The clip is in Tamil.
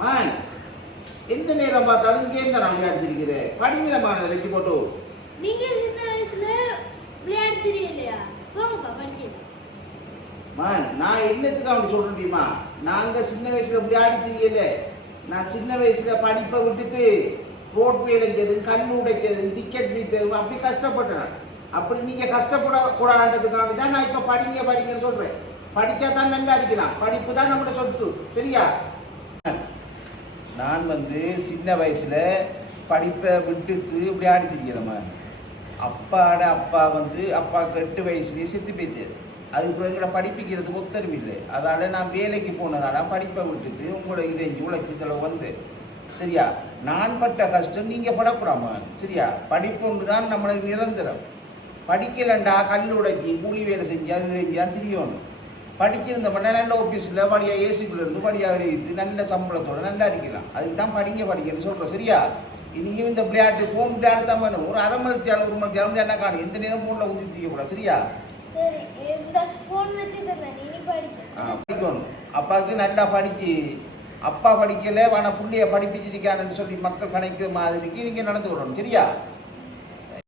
மான் எந்த நேரம் பார்த்தாலும் கேம் தான் விளையாடுத்திருக்கிறேன். படிங்கிற மாணவ வெட்டி போட்டு. நீங்க சின்ன வயசுல விளையாட தெரியலையா? போங்கப்பா படிக்க. மான் நான் என்னத்துக்கு அவன் சொல்றேன் தெரியுமா? நாங்க சின்ன வயசுல விளையாடி தெரியல. நான் சின்ன வயசுல படிப்பை விட்டுட்டு ரோட் வேலைக்கிறது, கல் உடைக்கிறது, டிக்கெட் விற்கிறது அப்படி கஷ்டப்பட்டேன். அப்படி நீங்க கஷ்டப்படக்கூடாதுன்றதுக்காக தான் நான் இப்ப படிங்கன்னு சொல்றேன். படிக்காதான் நல்லா அடிக்கலாம். படிப்பு தான் நம்மளோட சொத்து. சரியா? நான் சின்ன வயசுல படிப்பை விட்டுட்டு விளையாடி தெரியலம்மா. அப்பாட அப்பா அப்பாவுக்கு 8 வயசுலேயே செத்து போயிட்டு. அதுக்கு எங்களை படிப்பிக்கிறதுக்கு ஒத்தரும் இல்லை. அதால நான் வேலைக்கு போனதால படிப்பை விட்டுட்டு உங்களை இதை உழைச்சதில் சரியா? நான் பட்ட கஷ்டம் நீங்க படக்கூடாமா? சரியா? படிப்பு ஒன்று தான் நம்மளுக்கு நிரந்தரம். படிக்கலண்டா கல் உடைக்கி கூலி வேலை செஞ்சு அது செஞ்சால் தெரியணும். படிச்சிருந்த மட்டும் நல்ல ஆஃபீஸில் படியா ஏசிக்குள்ள இருந்து படியாக எழுதி நல்ல சம்பளத்தோட நல்லா இருக்கலாம். அதுக்கு தான் படிங்கன்னு சொல்கிறேன். சரியா? இனியும் இந்த விளையாட்டு ஃபோன் விளையாடு தான் வேணும். ஒரு அரை மணி தேவை 1 மணி தேவை என்ன காணும். எந்த நேரம் ஃபோனில் ஊற்றி தீயக்கூடாது. சரியா? படிக்கணும். அப்பாவுக்கு நல்லா படிச்சு அப்பா படிக்கல ஆனால் புள்ளைய படிப்பிச்சிருக்கான்னு சொல்லி மக்கள் கணக்கு மாதிரிக்கு நீங்கள் நடந்து விடணும். சரியா?